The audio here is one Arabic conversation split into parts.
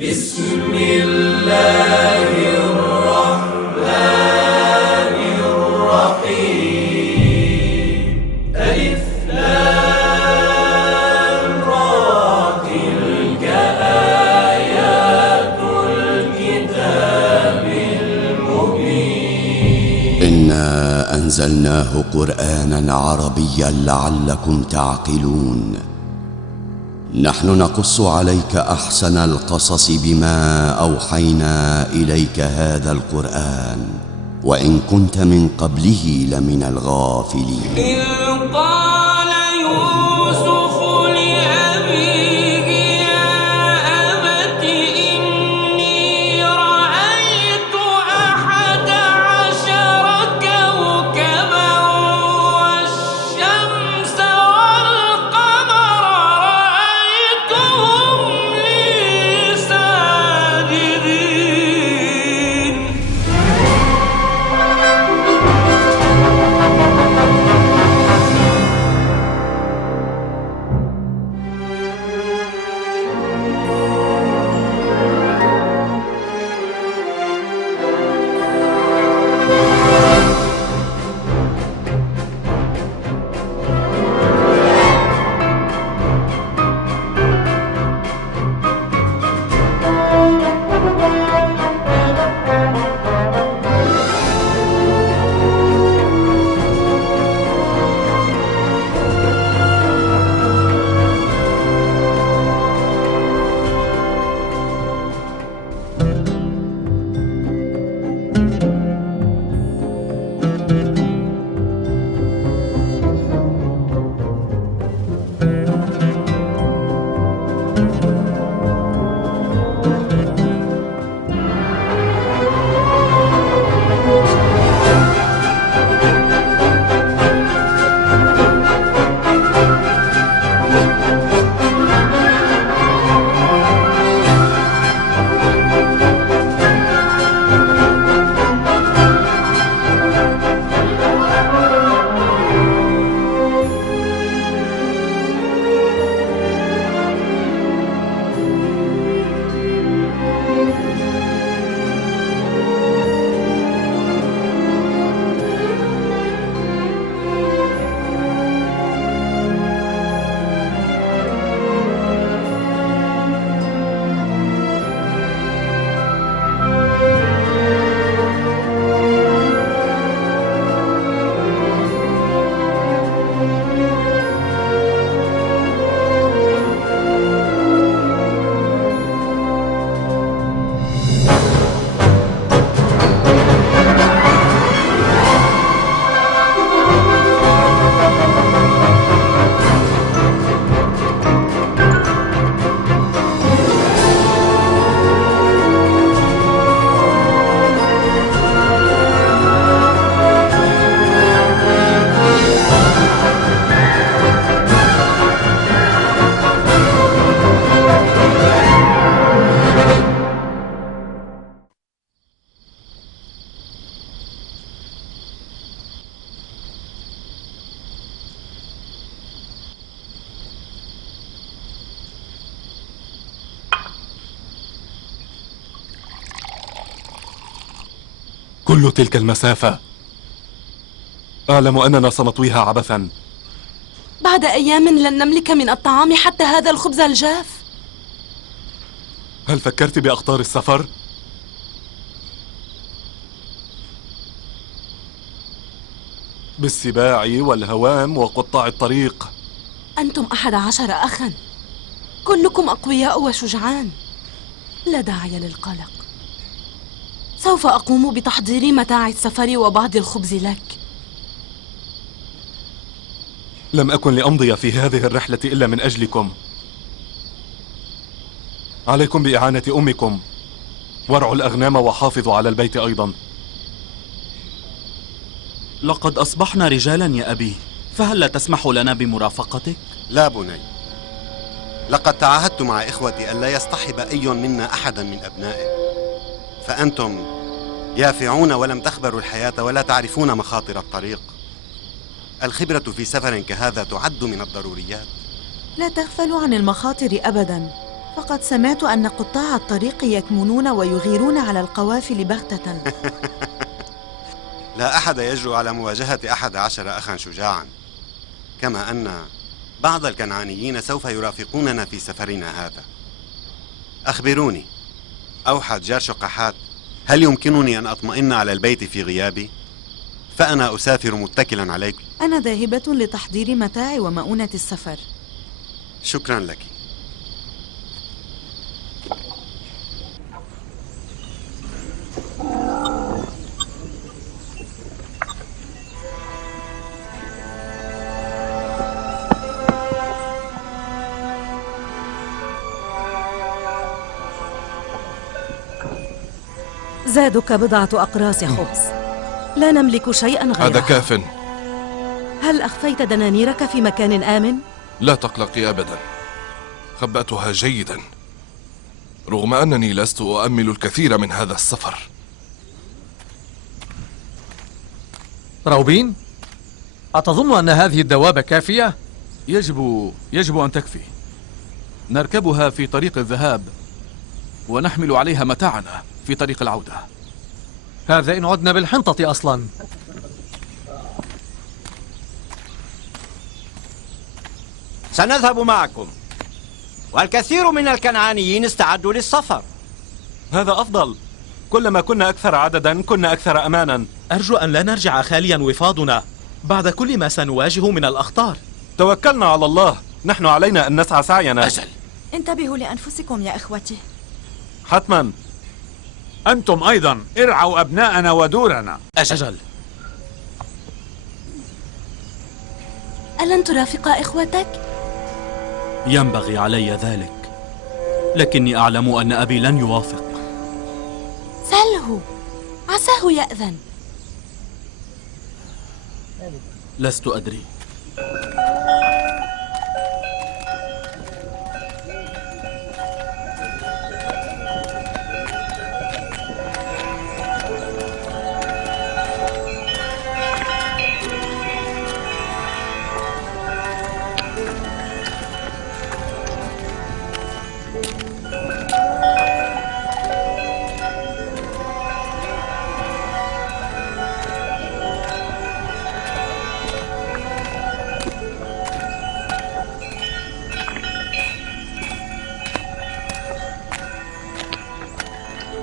بسم الله الرحمن الرحيم. ألف لام را، تلك آيات الكتاب المبين. إنا أنزلناه قرآنا عربيا لعلكم تعقلون. نحن نقص عليك أحسن القصص بما أوحينا إليك هذا القرآن وإن كنت من قبله لمن الغافلين. إذ قال يوسف لأبيه يا أبت إني رأيت 11 كوكبا والشمس والقمر رأيتهم لي ساجدين. كل تلك المسافة، أعلم أننا سنطويها عبثا. بعد أيام لن نملك من الطعام حتى هذا الخبز الجاف. هل فكرت بأخطار السفر؟ بالسباع والهوام وقطاع الطريق. أنتم 11 أخا، كلكم أقوياء وشجعان، لا داعي للقلق. سوف أقوم بتحضير متاع السفر وبعض الخبز لك. لم أكن لأمضي في هذه الرحلة إلا من أجلكم. عليكم بإعانة أمكم، وارعوا الأغنام وحافظوا على البيت أيضا. لقد أصبحنا رجالا يا أبي، فهل لا تسمح لنا بمرافقتك؟ لا بني، لقد تعاهدت مع إخوتي ألا يصطحب أي منا أحدا من أبنائه، فأنتم يافعون ولم تخبروا الحياة ولا تعرفون مخاطر الطريق. الخبرة في سفر كهذا تعد من الضروريات. لا تغفلوا عن المخاطر أبدا، فقد سمعت أن قطاع الطريق يكمنون ويغيرون على القوافل بغتة. لا أحد يجرؤ على مواجهة 11 أخا شجاعا، كما أن بعض الكنعانيين سوف يرافقوننا في سفرنا هذا. أخبروني، أوحد جار شقحات، هل يمكنني أن أطمئن على البيت في غيابي؟ فأنا أسافر متكلا عليكم. أنا ذاهبة لتحضير متاعي ومؤونة السفر. شكرا لك. زادك بضعة أقراص خبز، لا نملك شيئا غيرها. هذا كاف. هل أخفيت دنانيرك في مكان آمن؟ لا تقلقي أبدا، خبأتها جيدا، رغم أنني لست أؤمل الكثير من هذا السفر. روبين، أتظن أن هذه الدوابة كافية؟ يجب أن تكفي. نركبها في طريق الذهاب ونحمل عليها متاعنا في طريق العودة. هذا إن عدنا بالحنطة أصلا. سنذهب معكم، والكثير من الكنعانيين استعدوا للسفر. هذا أفضل، كلما كنا أكثر عددا كنا أكثر أمانا. أرجو أن لا نرجع خاليا وفاضنا بعد كل ما سنواجه من الأخطار. توكلنا على الله، نحن علينا أن نسعى سعينا. أجل، انتبهوا لأنفسكم يا إخوتي. حتما. أنتم أيضا ارعوا أبناءنا ودورنا. أجل. ألن ترافق إخوتك؟ ينبغي علي ذلك، لكني أعلم أن أبي لن يوافق. سله، عساه يأذن. لست أدري.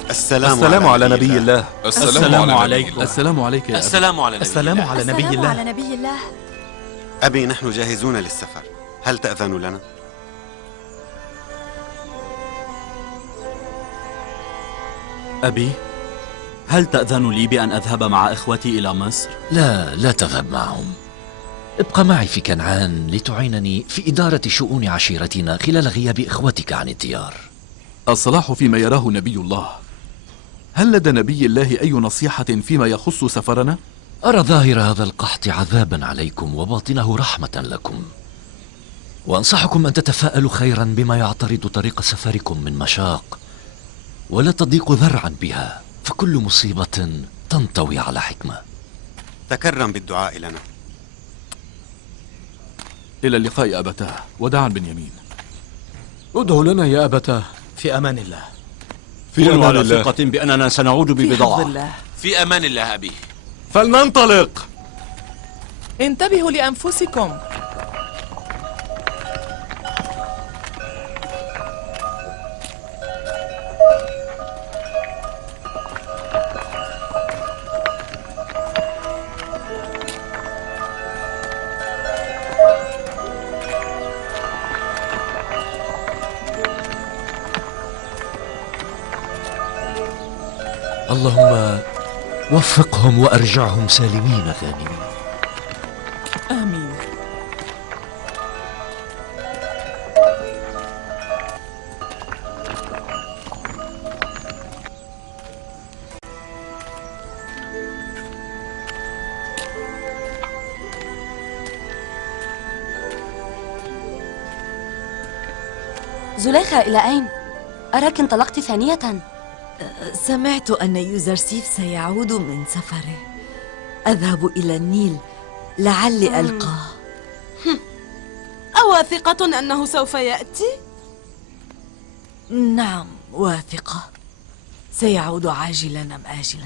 السلام على نبي الله. السلام عليكم. السلام عليك يا السلام على نبي الله. على نبي الله. أبي، نحن جاهزون للسفر، هل تأذن لنا؟ أبي، هل تأذن لي بأن أذهب مع إخوتي إلى مصر؟ لا تذهب معهم، ابق معي في كنعان لتعينني في إدارة شؤون عشيرتنا خلال غياب إخوتك عن الديار. الصلاح فيما يراه نبي الله. هل لدى نبي الله أي نصيحة فيما يخص سفرنا؟ أرى ظاهر هذا القحط عذابا عليكم وباطنه رحمة لكم، وأنصحكم أن تتفاءلوا خيرا بما يعترض طريق سفركم من مشاق، ولا تضيقوا ذرعا بها، فكل مصيبة تنطوي على حكمة. تكرم بالدعاء لنا. إلى اللقاء أبتاه، وداعا بنيامين. ادعو لنا يا أبتاه. في أمان الله. في أمان على الله. ثقة بأننا سنعود ببضاعة. في أمان الله أبي. فلننطلق. انتبهوا لأنفسكم. اللهم وفقهم وأرجعهم سالمين غانمين. آمين. زليخة، إلى أين؟ أراك انطلقت ثانية. سمعت أن يوزرسيف سيعود من سفره. أذهب إلى النيل لعلي ألقاه. أواثقة أنه سوف يأتي؟ نعم، واثقة. سيعود عاجلا أم آجلا.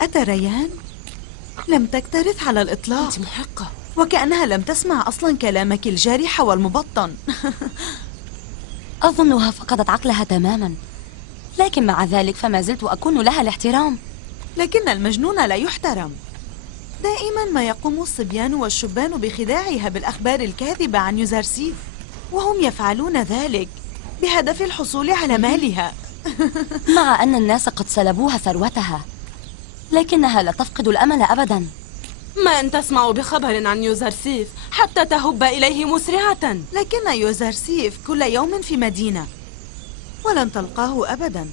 أتريان؟ لم تكترث على الإطلاق. أنت محقة. وكأنها لم تسمع أصلا كلامك الجارح والمبطن. أظنها فقدت عقلها تماما، لكن مع ذلك فما زلت أكون لها الاحترام. لكن المجنون لا يحترم. دائما ما يقوم الصبيان والشبان بخداعها بالأخبار الكاذبة عن يوزرسيف، وهم يفعلون ذلك بهدف الحصول على مالها. مع أن الناس قد سلبوها ثروتها، لكنها لا تفقد الأمل أبدا. ما أن تسمع بخبر عن يوزرسيف حتى تهب إليه مسرعة. لكن يوزرسيف كل يوم في مدينة، ولن تلقاه أبدا.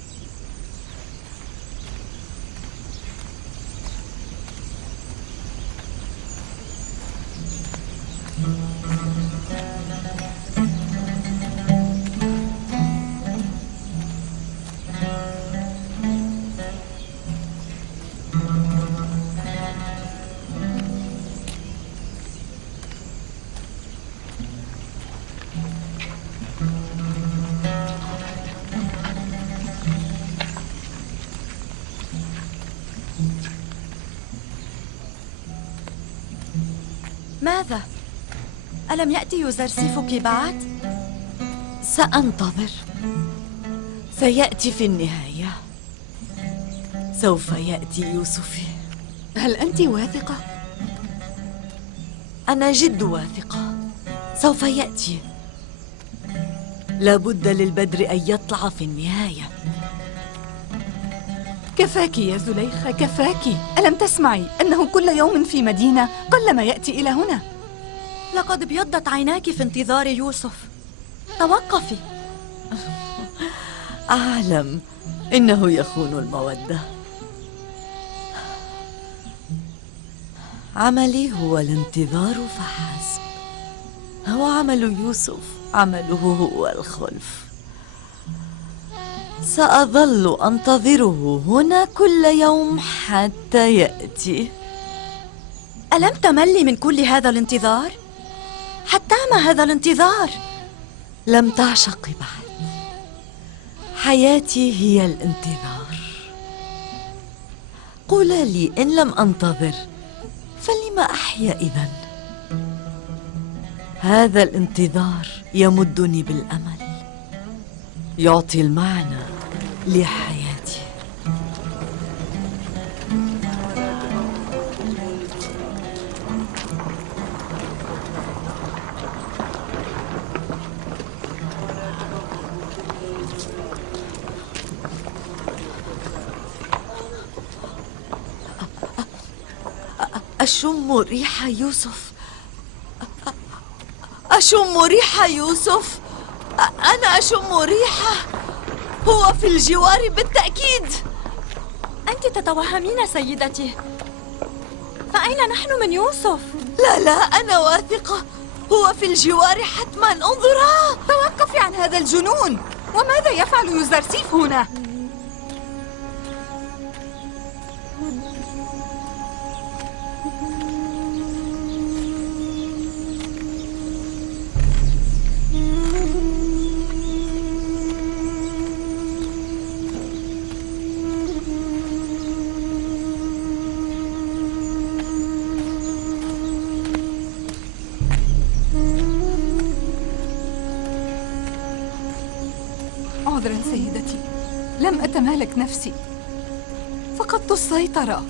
ماذا؟ ألم يأتي يوزرسيفك بعد؟ سأنتظر. سيأتي في النهاية. سوف يأتي يوسف. هل أنت واثقة؟ أنا جد واثقة. سوف يأتي. لابد للبدر أن يطلع في النهاية. كفاك يا زليخة، كفاك. ألم تسمعي أنه كل يوم في مدينة، قلما يأتي إلى هنا؟ لقد ابيضت عيناك في انتظار يوسف. توقفي. أعلم إنه يخون المودة. عملي هو الانتظار فحسب. هو عمل يوسف، عمله هو الخلف. سأظل أنتظره هنا كل يوم حتى يأتي. ألم تملي من كل هذا الانتظار؟ حتى ما هذا الانتظار؟ لم تعشقي بعد. حياتي هي الانتظار. قولا لي إن لم أنتظر فلم أحيا إذن؟ هذا الانتظار يمدني بالأمل، يعطي المعنى لحياتي. أشم ريح يوسف. أشم ريح يوسف. أنا أشم ريحه. هو في الجوار بالتأكيد. أنت تتوهمين سيدتي. فأين نحن من يوسف؟ لا، أنا واثقة. هو في الجوار حتما. انظرا. توقفي عن هذا الجنون. وماذا يفعل يوزرسيف هنا؟ عذرا سيدتي، لم أتمالك نفسي، فقدت السيطرة.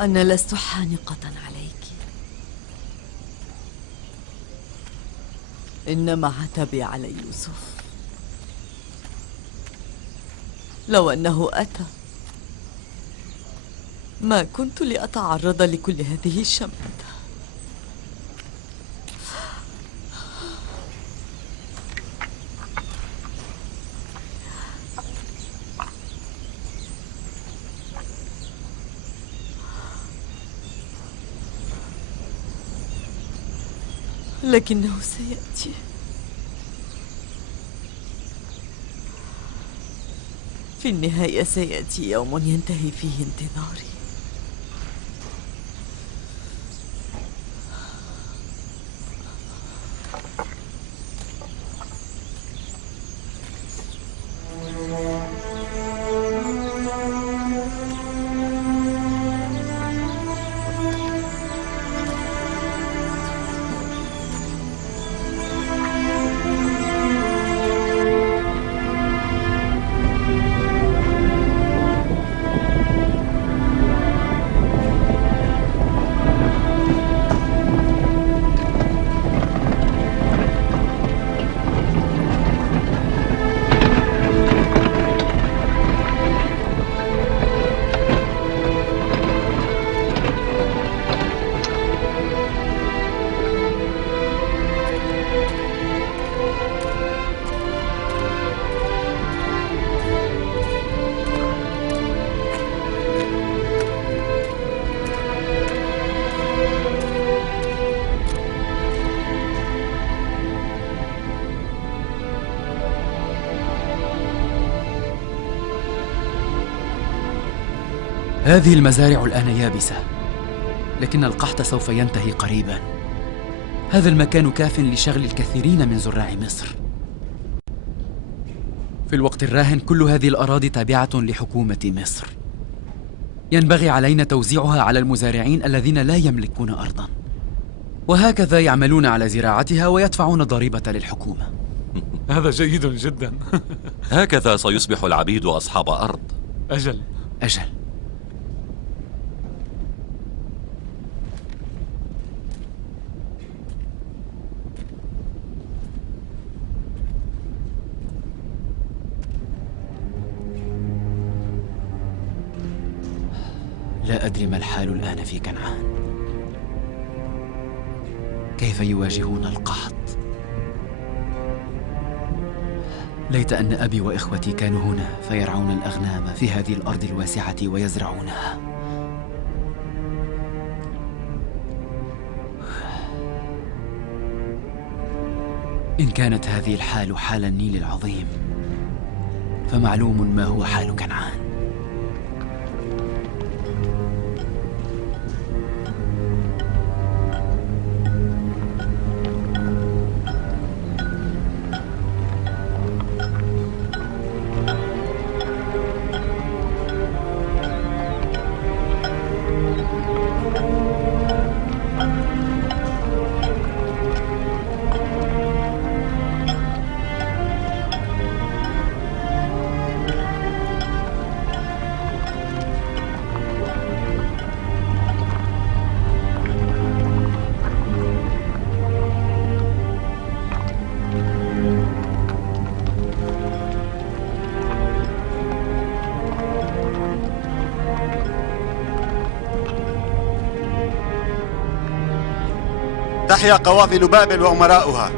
أنا لست حانقة عليك، إنما عتبي على يوسف. لو أنه أتى ما كنت لأتعرض لكل هذه الشماتة. لكنه سيأتي. في النهاية سيأتي يوم ينتهي فيه انتظاري. هذه المزارع الآن يابسة، لكن القحط سوف ينتهي قريبا. هذا المكان كاف لشغل الكثيرين من زراع مصر. في الوقت الراهن كل هذه الأراضي تابعة لحكومة مصر. ينبغي علينا توزيعها على المزارعين الذين لا يملكون أرضا، وهكذا يعملون على زراعتها ويدفعون ضريبة للحكومة. هذا جيد جدا. هكذا سيصبح العبيد أصحاب أرض. أجل. لا أدري ما الحال الآن في كنعان. كيف يواجهون القحط؟ ليت أن أبي وإخوتي كانوا هنا فيرعون الأغنام في هذه الأرض الواسعة ويزرعونها. إن كانت هذه الحال حال النيل العظيم، فمعلوم ما هو حال كنعان. تحيا قوافل بابل وأمراؤها.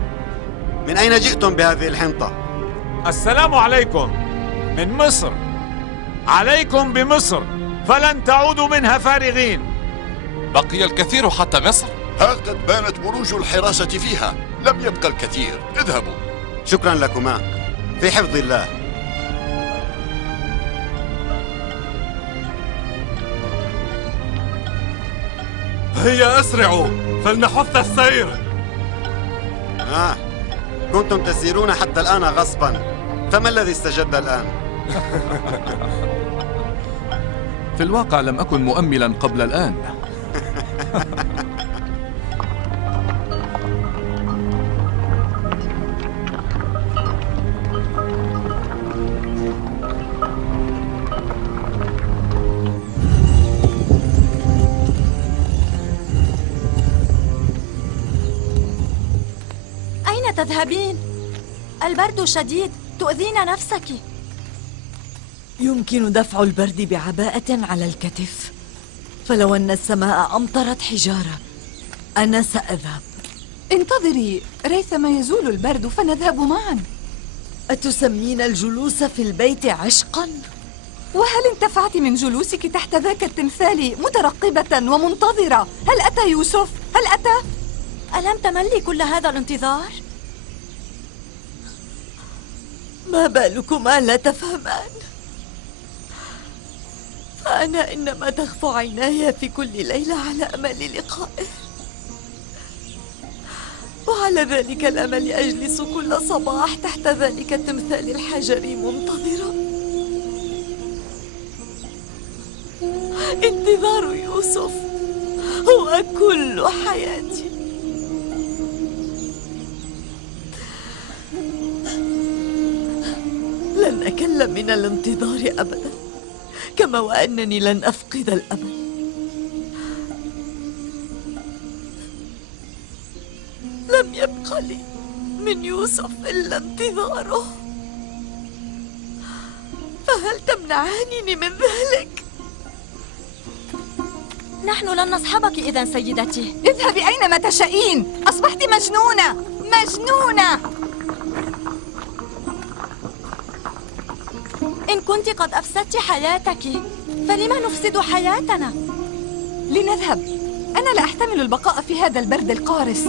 من أين جئتم بهذه الحنطة؟ السلام عليكم من مصر. عليكم بمصر، فلن تعودوا منها فارغين. بقي الكثير حتى مصر. ها قد بانت بروج الحراسة فيها، لم يبقى الكثير. اذهبوا. شكرا لكما، في حفظ الله. هيا أسرعوا فلنحث السير. كنتم تسيرون حتى الآن غصبا، فما الذي استجد الآن؟ في الواقع لم أكن مؤملا قبل الآن. أين تذهبين؟ البرد شديد، تؤذين نفسك. يمكن دفع البرد بعباءة على الكتف، فلو أن السماء أمطرت حجارة أنا سأذهب. انتظري ريثما يزول البرد فنذهب معا. أتسمين الجلوس في البيت عشقا؟ وهل انتفعت من جلوسك تحت ذاك التمثال مترقبة ومنتظرة؟ هل أتى يوسف؟ هل أتى؟ ألم تملي كل هذا الانتظار؟ ما بالكما لا تفهمان؟ فأنا إنما تخفى عيناي في كل ليلة على أمل لقائه، وعلى ذلك الأمل أجلس كل صباح تحت ذلك التمثال الحجري منتظرة. انتظار يوسف هو كل حياتي. لن أكل من الانتظار أبدا، كما وأنني لن أفقد الأمل. لم يبق لي من يوسف إلا انتظاره، فهل تمنعانني من ذلك؟ نحن لن نصحبك إذا سيدتي. اذهبي أينما تشائين، أصبحت مجنونة مجنونة. إن كنت قد أفسدت حياتك فلما نفسد حياتنا؟ لنذهب، أنا لا أحتمل البقاء في هذا البرد القارس.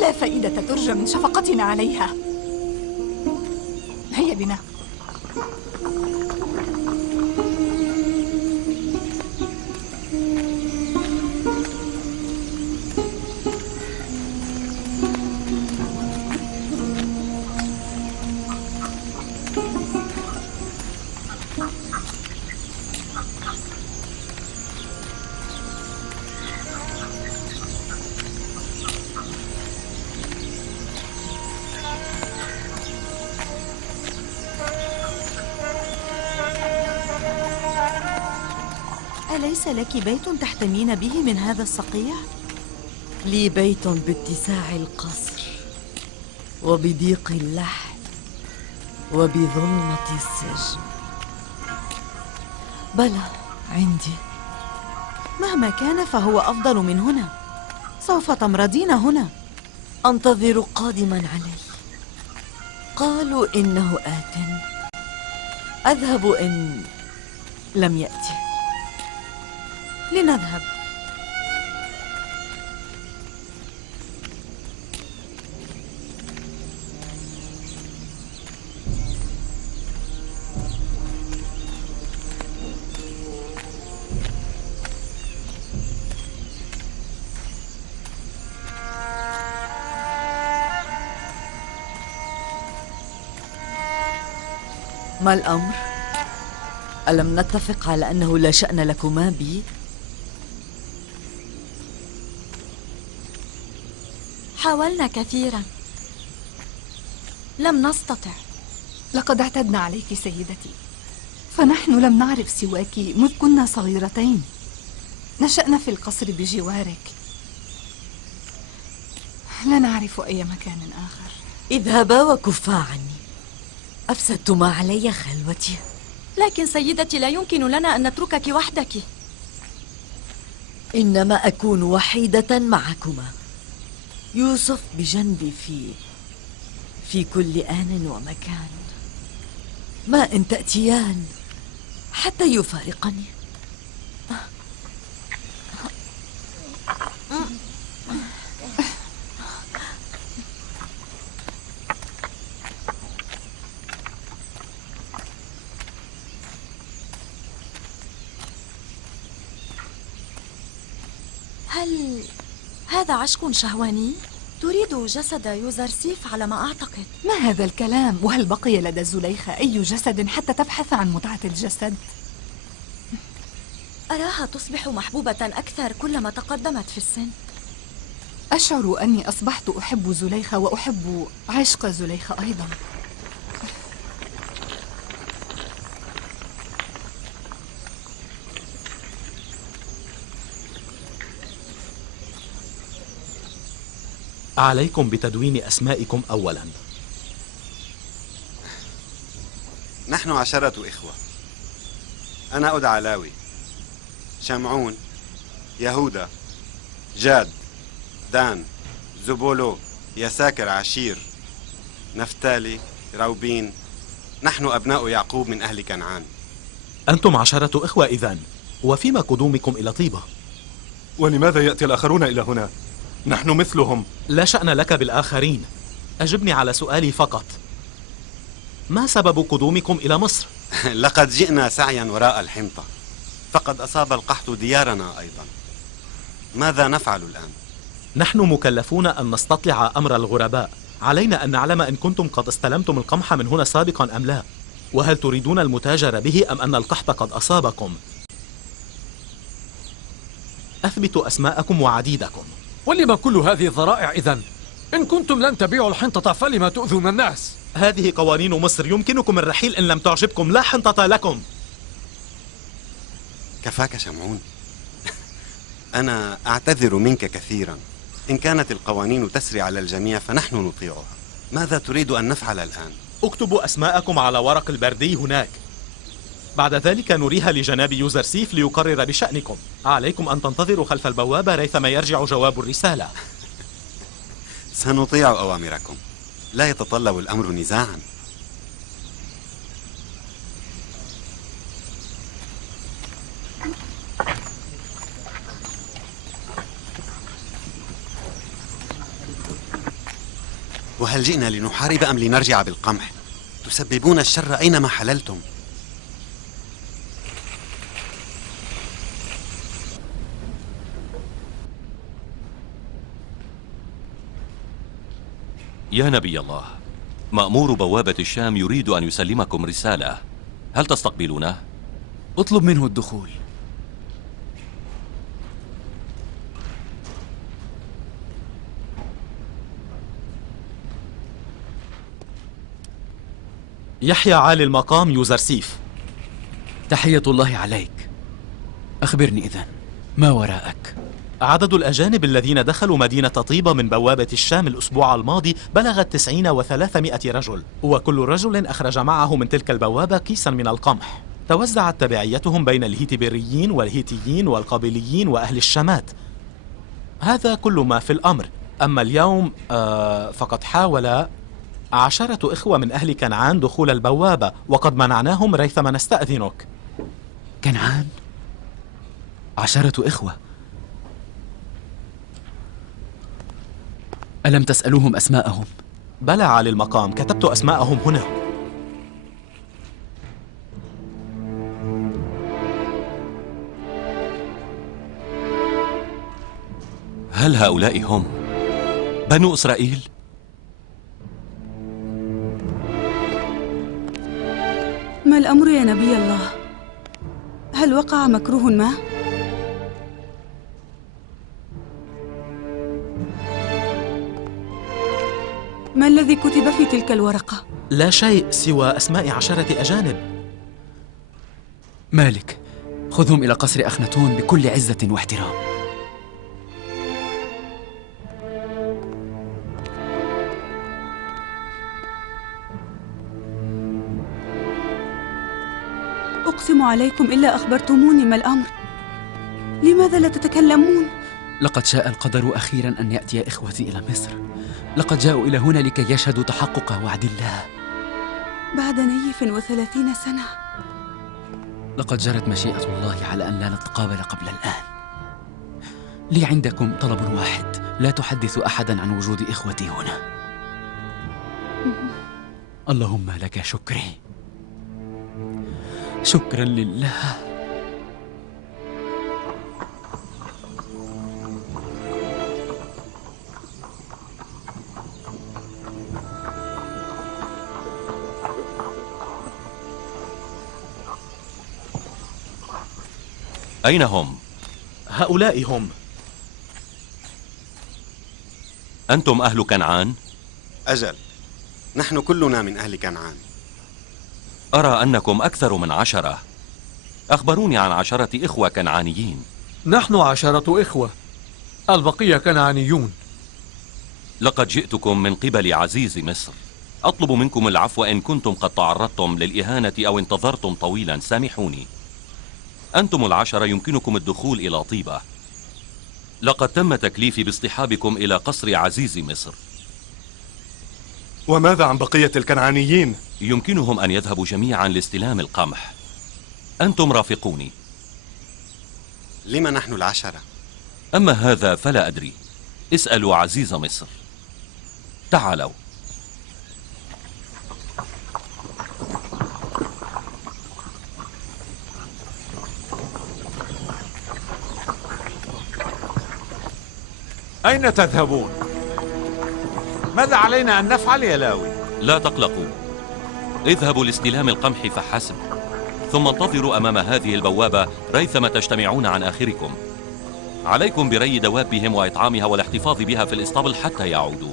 لا فائدة ترجى من شفقتنا عليها. هيا بنا. أليس لك بيت تحتمين به من هذا الصقيع؟ لي بيت باتساع القصر وبضيق اللحد وبظلمة السجن. بلى عندي. مهما كان فهو أفضل من هنا. سوف تمرضين هنا. أنتظر قادما علي. قالوا إنه آت. أذهب إن لم يأتي. لنذهب. ما الأمر؟ ألم نتفق على أنه لا شأن لكما بي؟ حاولنا كثيرا، لم نستطع. لقد اعتدنا عليك سيدتي، فنحن لم نعرف سواك مذ كنا صغيرتين. نشأنا في القصر بجوارك، لا نعرف أي مكان آخر. اذهبا وكفا عني. أفسدتما علي خلوتي. لكن سيدتي لا يمكن لنا أن نتركك وحدك. إنما أكون وحيدة معكما. يوسف بجنبي في كل آن ومكان. ما إن تأتيان حتى يفارقني. هل هذا عشق شهواني؟ تريد جسد يوزرسيف على ما أعتقد. ما هذا الكلام؟ وهل بقي لدى زليخة أي جسد حتى تبحث عن متعة الجسد؟ أراها تصبح محبوبة أكثر كلما تقدمت في السن. أشعر أني أصبحت أحب زليخة وأحب عشق زليخة أيضا. عليكم بتدوين أسمائكم أولا. نحن 10 إخوة. أنا أدعى لاوي، شمعون، يهوذا، جاد، دان، زبولو، يساكر، عشير، نفتالي، روبين. نحن أبناء يعقوب من أهل كنعان. أنتم 10 إخوة إذن، وفيما قدومكم إلى طيبة؟ ولماذا يأتي الآخرون إلى هنا؟ نحن مثلهم. لا شأن لك بالآخرين، أجبني على سؤالي فقط. ما سبب قدومكم إلى مصر؟ لقد جئنا سعيا وراء الحنطة، فقد أصاب القحط ديارنا أيضا. ماذا نفعل الآن؟ نحن مكلفون أن نستطلع أمر الغرباء. علينا أن نعلم إن كنتم قد استلمتم القمح من هنا سابقا أم لا، وهل تريدون المتاجر به أم أن القحط قد أصابكم. أثبتوا أسماءكم وعديدكم. ولما كل هذه الذرائع إذن؟ إن كنتم لن تبيعوا الحنطة فلما تؤذون الناس؟ هذه قوانين مصر، يمكنكم الرحيل إن لم تعجبكم. لا حنطة لكم. كفاك شمعون. أنا أعتذر منك كثيرا. إن كانت القوانين تسري على الجميع فنحن نطيعها. ماذا تريد أن نفعل الآن؟ اكتبوا أسماءكم على ورق البردي هناك. بعد ذلك نريها لجناب يوزرسيف ليقرر بشأنكم. عليكم أن تنتظروا خلف البوابة ريثما يرجع جواب الرسالة. سنطيع أوامركم، لا يتطلب الأمر نزاعا. وهل جئنا لنحارب أم لنرجع بالقمح؟ تسببون الشر أينما حللتم. يا نبي الله، مأمور بوابة الشام يريد أن يسلمكم رسالة، هل تستقبلونه؟ اطلب منه الدخول. يحيى عالي المقام يوزرسيف. تحية الله عليك. أخبرني إذن، ما وراءك؟ عدد الأجانب الذين دخلوا مدينة طيبة من بوابة الشام الأسبوع الماضي بلغ 90 و300 رجل، وكل رجل أخرج معه من تلك البوابة كيسا من القمح. توزعت تبعيتهم بين الهيتبريين والهيتيين والقابليين وأهل الشامات. هذا كل ما في الأمر. أما اليوم فقد حاول 10 إخوة من أهل كنعان دخول البوابة، وقد منعناهم ريثما نستأذنك. كنعان؟ 10 إخوة؟ ألم تسألوهم أسماءهم؟ بلى على المقام، كتبت أسماءهم هنا. هل هؤلاء هم بنو إسرائيل؟ ما الأمر يا نبي الله؟ هل وقع مكروه ما؟ ما الذي كتب في تلك الورقة؟ لا شيء سوى أسماء 10 أجانب. مالك، خذهم إلى قصر أخناتون بكل عزة واحترام. أقسم عليكم إلا أخبرتموني ما الأمر. لماذا لا تتكلمون؟ لقد شاء القدر أخيرا أن يأتي إخوتي إلى مصر. لقد جاءوا إلى هنا لكي يشهدوا تحقق وعد الله. بعد نيف 30 سنة. لقد جرت مشيئة الله على أن لا نتقابل قبل الآن. لي عندكم طلب واحد، لا تحدث أحدا عن وجود إخوتي هنا. اللهم لك شكري. شكرا لله. أين هم؟ هؤلاء هم. أنتم أهل كنعان؟ أجل، نحن كلنا من أهل كنعان. أرى أنكم أكثر من 10. أخبروني عن 10 إخوة كنعانيين. نحن 10 إخوة، البقية كنعانيون. لقد جئتكم من قبل عزيز مصر. أطلب منكم العفو إن كنتم قد تعرضتم للإهانة أو انتظرتم طويلا، سامحوني. أنتم 10 يمكنكم الدخول إلى طيبة. لقد تم تكليفي باصطحابكم إلى قصر عزيز مصر. وماذا عن بقية الكنعانيين؟ يمكنهم أن يذهبوا جميعا لاستلام القمح. أنتم رافقوني. لما نحن 10؟ أما هذا فلا أدري، اسألوا عزيز مصر. تعالوا. أين تذهبون؟ ماذا علينا أن نفعل يا لاوي؟ لا تقلقوا، اذهبوا لاستلام القمح فحسب، ثم انتظروا أمام هذه البوابة ريثما تجتمعون عن آخركم. عليكم بري دوابهم وإطعامها والاحتفاظ بها في الإسطبل حتى يعودوا.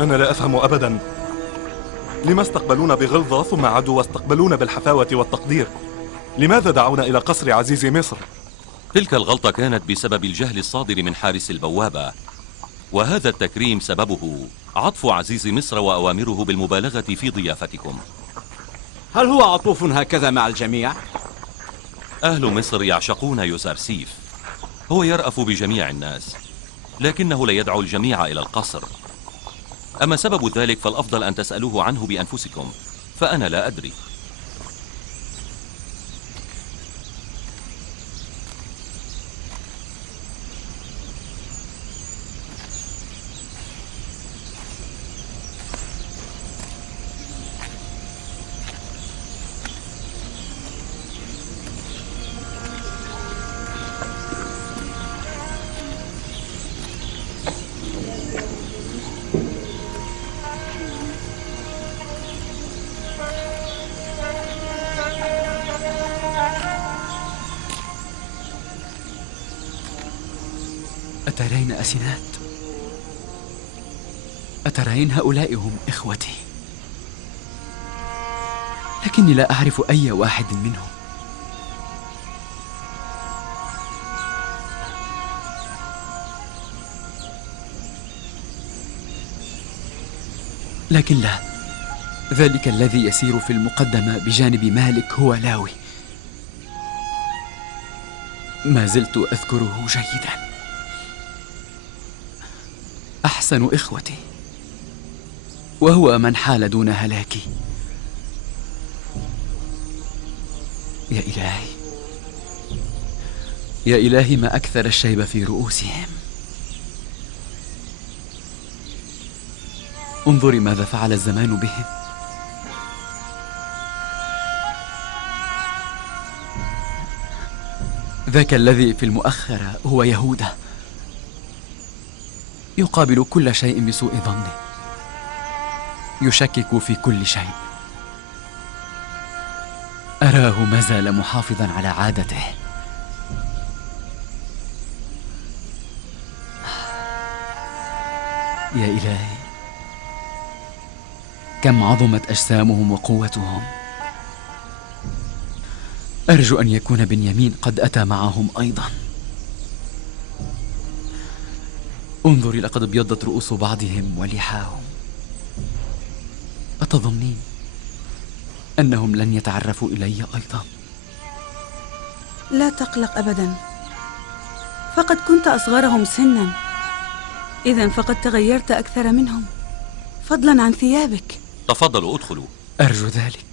أنا لا أفهم أبدا، لما استقبلونا بغلظة ثم عادوا واستقبلونا بالحفاوة والتقدير؟ لماذا دعونا إلى قصر عزيز مصر؟ تلك الغلطة كانت بسبب الجهل الصادر من حارس البوابة، وهذا التكريم سببه عطف عزيز مصر وأوامره بالمبالغة في ضيافتكم. هل هو عطوف هكذا مع الجميع؟ أهل مصر يعشقون يوزرسيف. هو يرأف بجميع الناس، لكنه لا يدعو الجميع إلى القصر. أما سبب ذلك فالأفضل أن تسألوه عنه بأنفسكم، فأنا لا أدري. أترين أسينات؟ أترين هؤلاء هم إخوتي، لكني لا أعرف أي واحد منهم. لكن لا، ذلك الذي يسير في المقدمة بجانب مالك هو لاوي. ما زلت أذكره جيدا، أحسن إخوتي، وهو من حال دون هلاكي. يا إلهي، يا إلهي، ما أكثر الشيب في رؤوسهم. انظري ماذا فعل الزمان بهم. ذاك الذي في المؤخرة هو يهوذا، يقابل كل شيء بسوء ظنه، يشكك في كل شيء. أراه ما زال محافظا على عادته. يا إلهي، كم عظمت أجسامهم وقوتهم. أرجو أن يكون بنيامين قد أتى معهم أيضا. انظري، لقد ابيضت رؤوس بعضهم ولحاهم. أتظنين أنهم لن يتعرفوا إلي أيضا؟ لا تقلق أبدا، فقد كنت أصغرهم سنا، إذن فقد تغيرت أكثر منهم، فضلا عن ثيابك. تفضلوا ادخلوا. أرجو ذلك.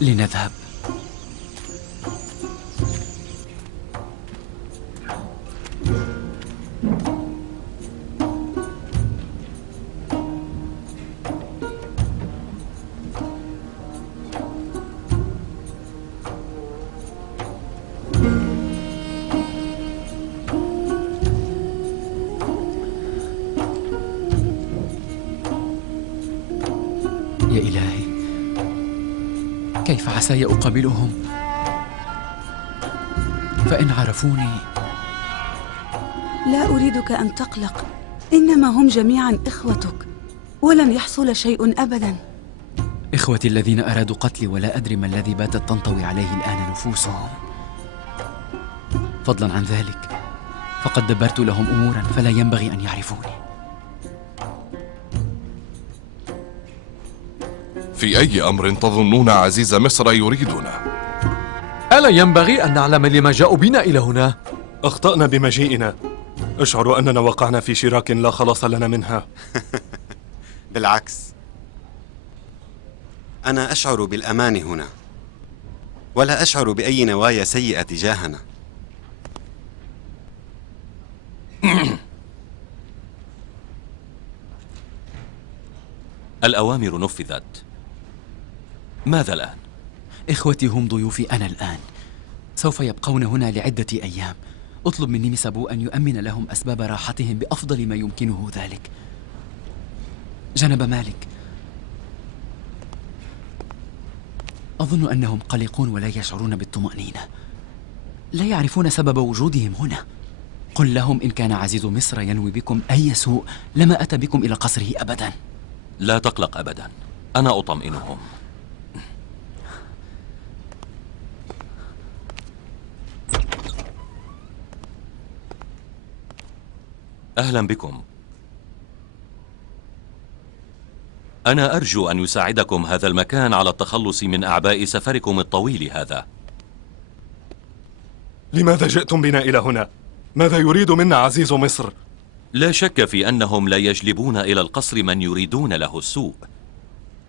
لنذهب. يا إلهي، كيف عسى أقابلهم؟ فإن عرفوني. لا أريدك أن تقلق، إنما هم جميعا إخوتك، ولن يحصل شيء أبدا. إخوتي الذين أرادوا قتلي، ولا أدري ما الذي باتت تنطوي عليه الآن نفوسهم. فضلا عن ذلك، فقد دبرت لهم أمورا فلا ينبغي أن يعرفوني. في أي أمر تظنون عزيز مصر يريدنا؟ ألا ينبغي أن نعلم لما جاءوا بنا إلى هنا؟ أخطأنا بمجيئنا. أشعر أننا وقعنا في شراك لا خلاص لنا منها. بالعكس، أنا أشعر بالأمان هنا، ولا أشعر بأي نوايا سيئة تجاهنا. الأوامر نفذت. ماذا الآن؟ إخوتي هم ضيوفي أنا الآن، سوف يبقون هنا لعدة أيام. اطلب من نيمسابو أن يؤمن لهم أسباب راحتهم بأفضل ما يمكنه ذلك. جنب مالك، أظن أنهم قلقون ولا يشعرون بالطمأنينة، لا يعرفون سبب وجودهم هنا. قل لهم إن كان عزيز مصر ينوي بكم أي سوء لما أتى بكم إلى قصره أبدا. لا تقلق أبدا، أنا أطمئنهم. أهلا بكم. أنا أرجو أن يساعدكم هذا المكان على التخلص من أعباء سفركم الطويل هذا. لماذا جئتم بنا إلى هنا؟ ماذا يريد منا عزيز مصر؟ لا شك في أنهم لا يجلبون إلى القصر من يريدون له السوء،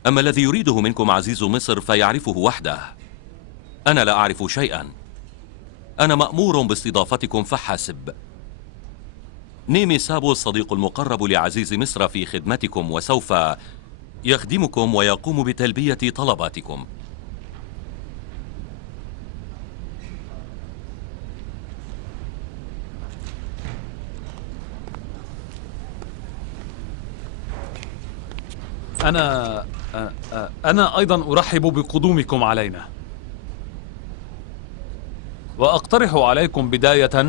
أما الذي يريده منكم عزيز مصر فيعرفه وحده. أنا لا أعرف شيئا. أنا مأمور باستضافتكم فحسب. نيمي سابو الصديق المقرب لعزيز مصر في خدمتكم، وسوف يخدمكم ويقوم بتلبية طلباتكم. أنا أيضا أرحب بقدومكم علينا، وأقترح عليكم بداية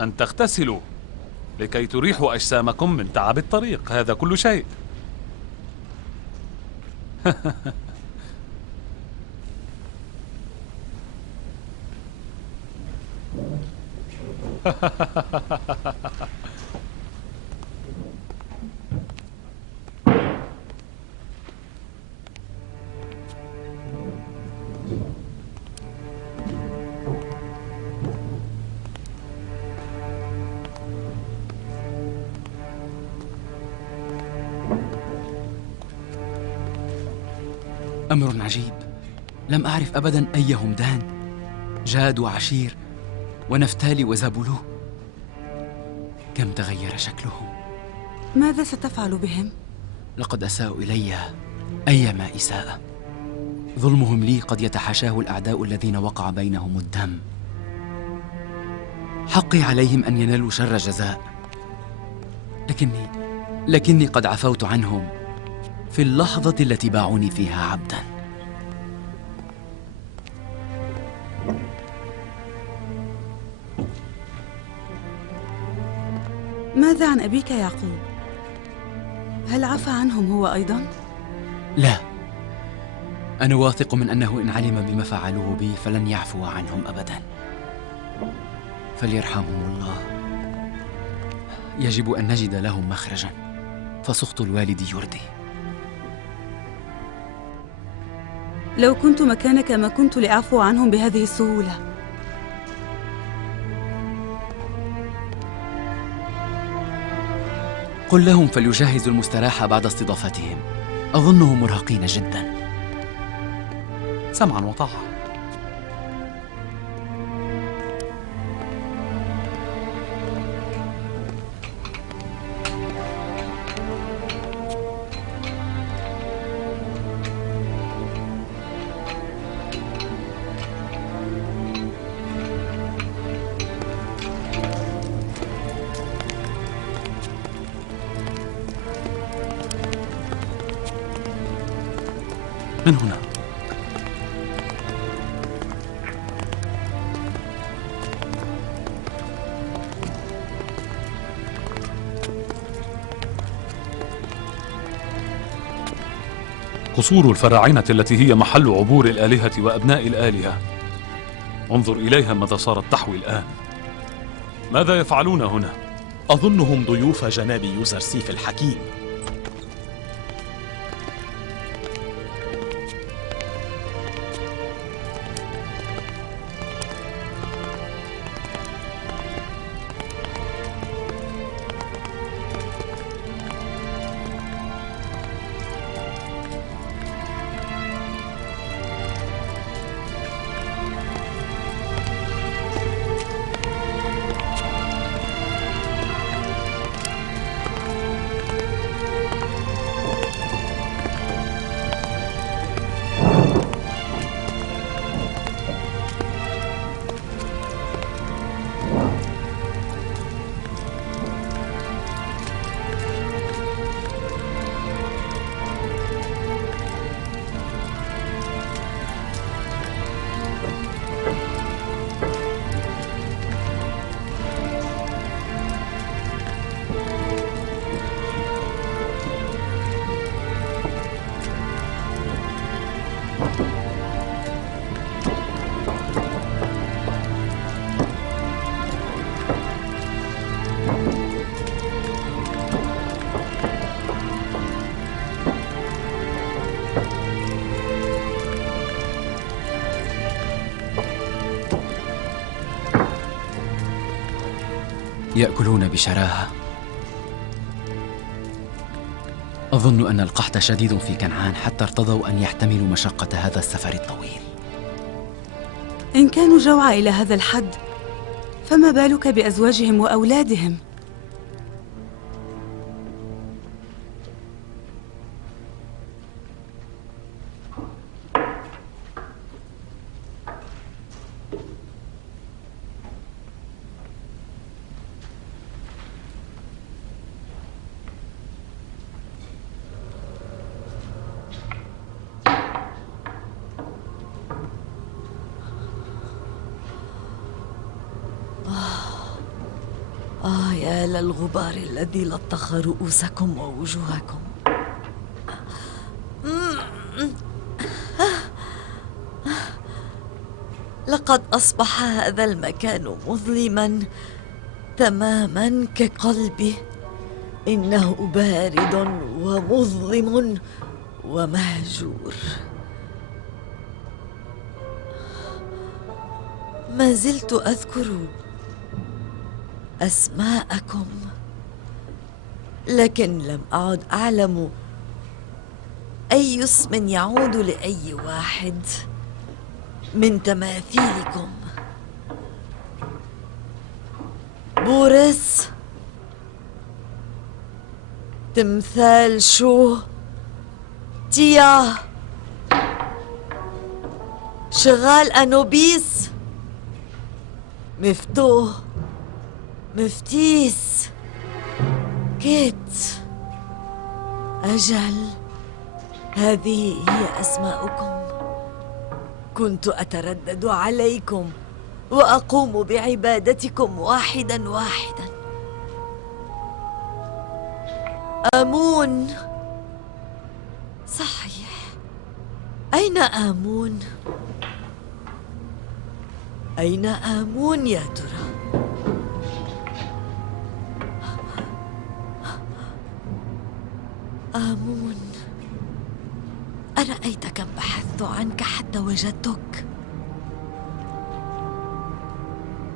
أن تغتسلوا لكي تريحوا أجسامكم من تعب الطريق. هذا كل شيء. أمر عجيب، لم أعرف أبدا أيهم دان، جاد وعشير ونفتالي وزبولو. كم تغير شكلهم. ماذا ستفعل بهم؟ لقد أساءوا إلي أيما إساءة. ظلمهم لي قد يتحاشاه الأعداء الذين وقع بينهم الدم. حقي عليهم أن ينالوا شر جزاء، لكني قد عفوت عنهم في اللحظة التي باعوني فيها عبدا. ماذا عن أبيك يعقوب؟ هل عفى عنهم هو أيضا؟ لا، أنا واثق من أنه إن علم بما فعلوه بي فلن يعفو عنهم أبدا. فليرحمهم الله. يجب أن نجد لهم مخرجا، فسخط الوالد يردي. لو كنت مكانك ما كنت لأعفو عنهم بهذه السهولة. قل لهم فليجهزوا المستراح بعد استضافتهم، أظنهم مرهقين جدا. سمعا وطاعة. من هنا. قصور الفراعنة التي هي محل عبور الآلهة وأبناء الآلهة. انظر إليها ماذا صارت تحوي الآن. ماذا يفعلون هنا؟ أظنهم ضيوف جناب يوزرسيف الحكيم. يأكلون بشراهة. أظن أن القحط شديد في كنعان حتى ارتضوا أن يحتملوا مشقة هذا السفر الطويل. إن كانوا جوعى إلى هذا الحد فما بالك بأزواجهم وأولادهم؟ يا للغبار الذي لطخ رؤوسكم ووجوهكم. لقد أصبح هذا المكان مظلما تماما كقلبي. إنه بارد ومظلم ومهجور. ما زلت أذكر أسماءكم، لكن لم أعد أعلم أي اسم يعود لأي واحد من تماثيلكم. بوريس، تمثال شو، تيا، شغال أنوبيس، مفتوح، مفتيس، كيت. أجل، هذه هي أسماؤكم. كنت أتردد عليكم وأقوم بعبادتكم واحدا واحدا. آمون، صحيح. أين آمون؟ أين آمون يا ترى؟ آمون، أرأيت كم بحثت عنك حتى وجدتك؟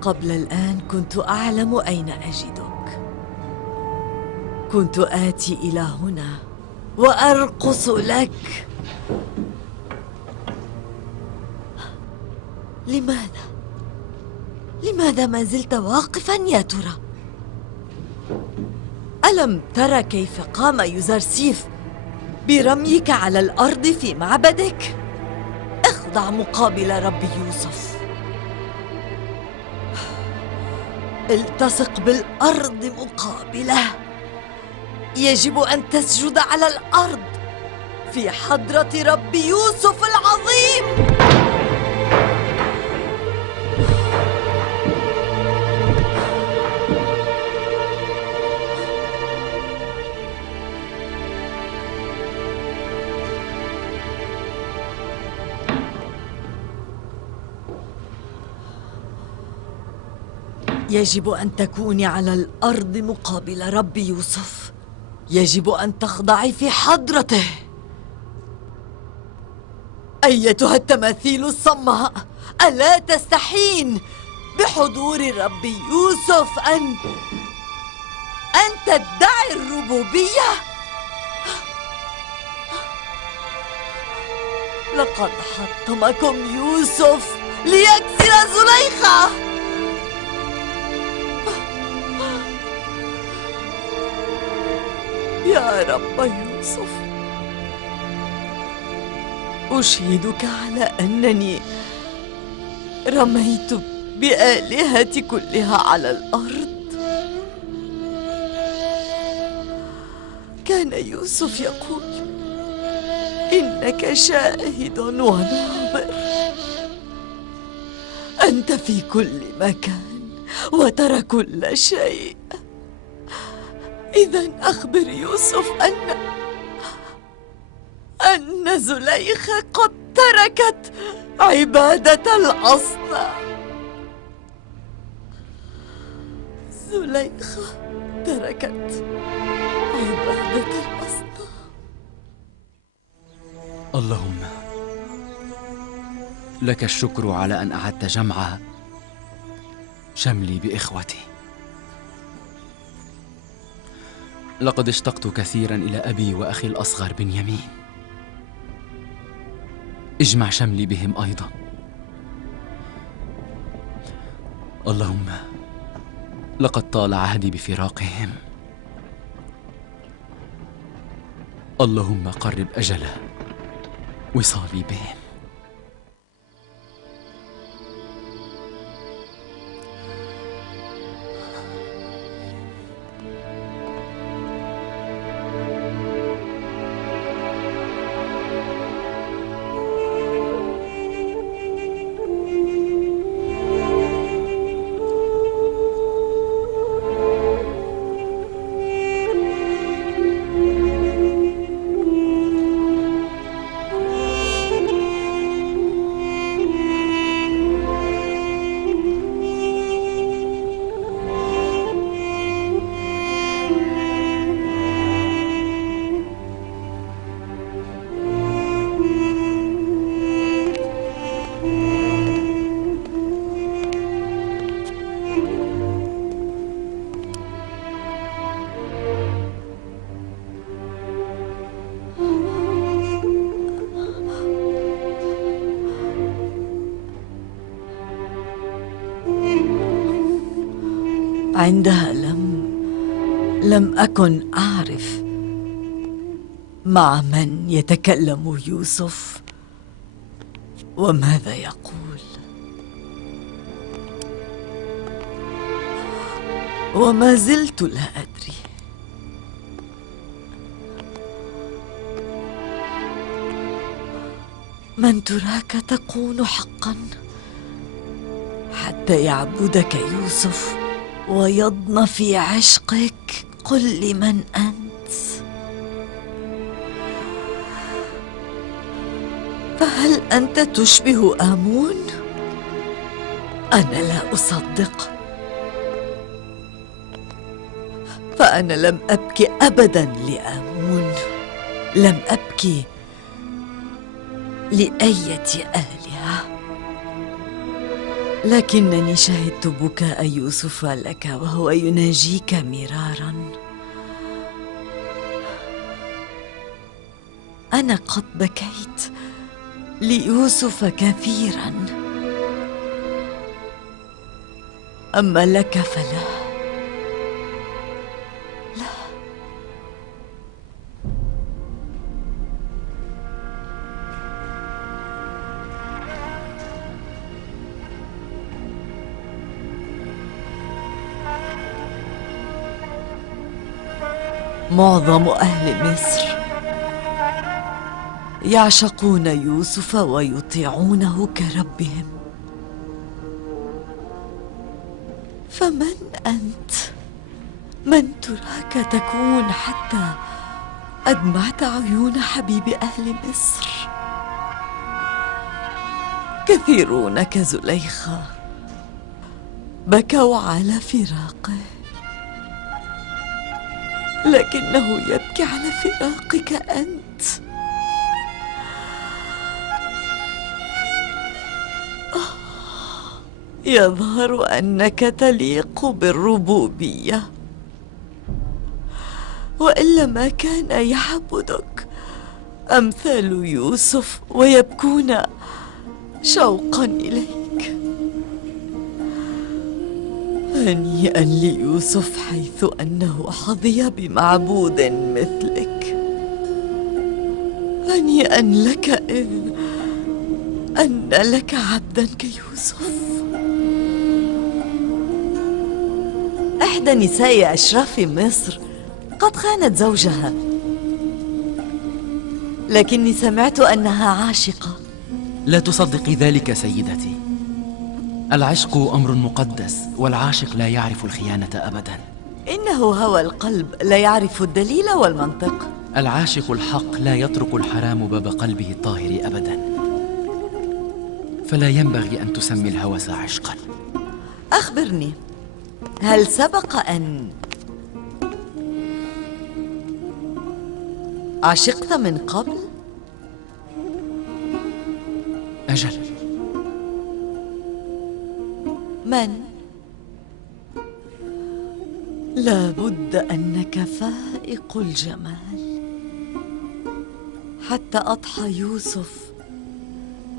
قبل الآن كنت أعلم أين أجدك. كنت آتي إلى هنا وأرقص لك. لماذا؟ لماذا ما زلت واقفا يا ترى؟ ألم ترى كيف قام يوزرسيف برميك على الأرض في معبدك؟ اخضع مقابل رب يوسف. التصق بالأرض مقابله. يجب أن تسجد على الأرض في حضرة رب يوسف العظيم. يجب أن تكوني على الأرض مقابل رب يوسف. يجب أن تخضعي في حضرته. أيتها التماثيل الصماء، ألا تستحين بحضور رب يوسف أن تدعي الربوبية؟ لقد حطمكم يوسف ليكسر زليخة. يا رب يوسف، أشهدك على أنني رميت بآلهتي كلها على الأرض. كان يوسف يقول: إنك شاهد وناظر. أنت في كل مكان وترى كل شيء. إذن أخبر يوسف أن زليخة قد تركت عبادة الأصنام. زليخة تركت عبادة الأصنام. اللهم لك الشكر على أن أعدت جمع شملي بإخوتي. لقد اشتقت كثيرا إلى أبي وأخي الأصغر بنيامين. اجمع شملي بهم أيضا. اللهم لقد طال عهدي بفراقهم. اللهم قرب أجل وصالي بهم. عندها لم أكن أعرف مع من يتكلم يوسف وماذا يقول، وما زلت لا أدري. من تراك تكون حقا حتى يعبدك يوسف ويضن في عشقك. قل لي من أنت؟ فهل أنت تشبه آمون؟ أنا لا أصدق، فأنا لم أبكي أبدا لآمون، لم أبكي لأية آلهة، لكنني شهدت بكاء يوسف لك وهو يناجيك مرارا. أنا قد بكيت ليوسف كثيرا، أما لك فلا. معظم أهل مصر يعشقون يوسف ويطيعونه كربهم، فمن أنت؟ من تراك تكون حتى أدمعت عيون حبيب أهل مصر؟ كثيرون كزليخة بكوا على فراقه، لكنه يبكي على فراقك أنت. يظهر أنك تليق بالربوبية، وإلا ما كان يعبدك أمثال يوسف ويبكون شوقا إليك. هنيئا ليوسف حيث أنه حظي بمعبود مثلك. هنيئا لك إذ أن لك عبدا كيوسف. إحدى نساء أشراف مصر قد خانت زوجها، لكني سمعت أنها عاشقة. لا تصدقي ذلك سيدتي، العشق أمر مقدس، والعاشق لا يعرف الخيانة أبدا. إنه هوى القلب لا يعرف الدليل والمنطق. العاشق الحق لا يترك الحرام باب قلبه الطاهر أبدا، فلا ينبغي أن تسمي الهوس عشقا. أخبرني، هل سبق أن عشقت من قبل؟ أجل. من؟ لا بد أنك فائق الجمال، حتى أضحى يوسف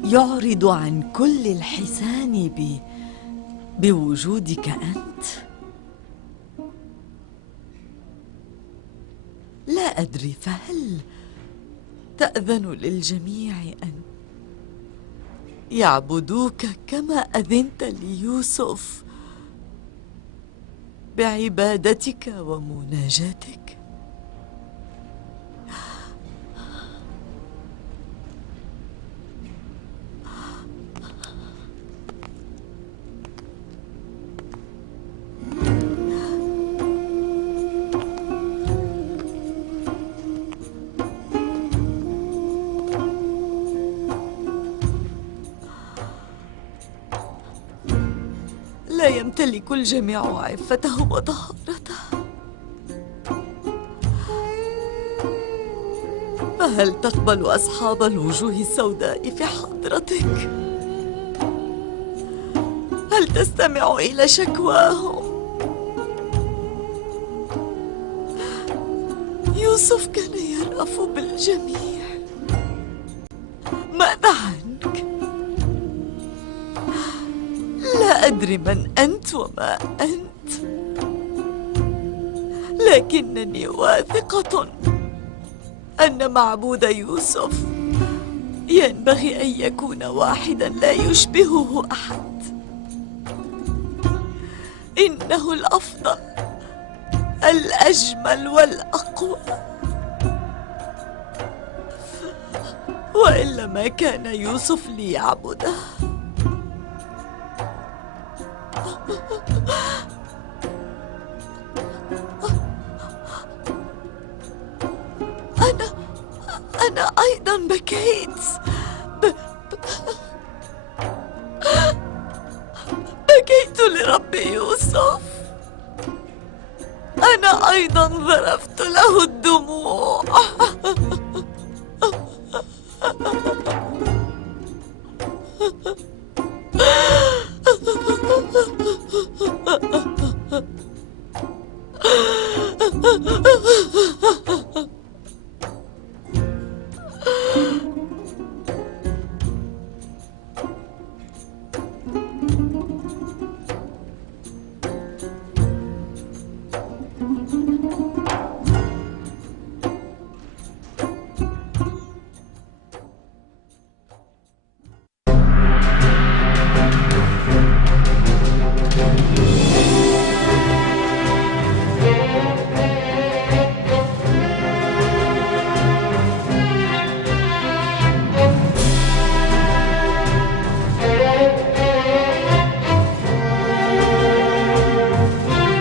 يعرض عن كل الحسان بوجودك أنت. لا أدري، فهل تأذن للجميع أن يعبدوك كما أذنت ليوسف بعبادتك ومناجاتك؟ لا يمتلك الجميع عفته وطهارته، فهل تقبل أصحاب الوجوه السوداء في حضرتك؟ هل تستمع إلى شكواهم؟ يوسف كان يرأف بالجميع. ماذا عنك؟ لا أدري من أنت وما أنت، لكنني واثقة أن معبود يوسف ينبغي أن يكون واحدا لا يشبهه أحد. إنه الأفضل، الأجمل والأقوى، وإلا ما كان يوسف ليعبده. أنا أيضا بكيت. بكيت لرب يوسف. أنا أيضا ذرفت له الدموع.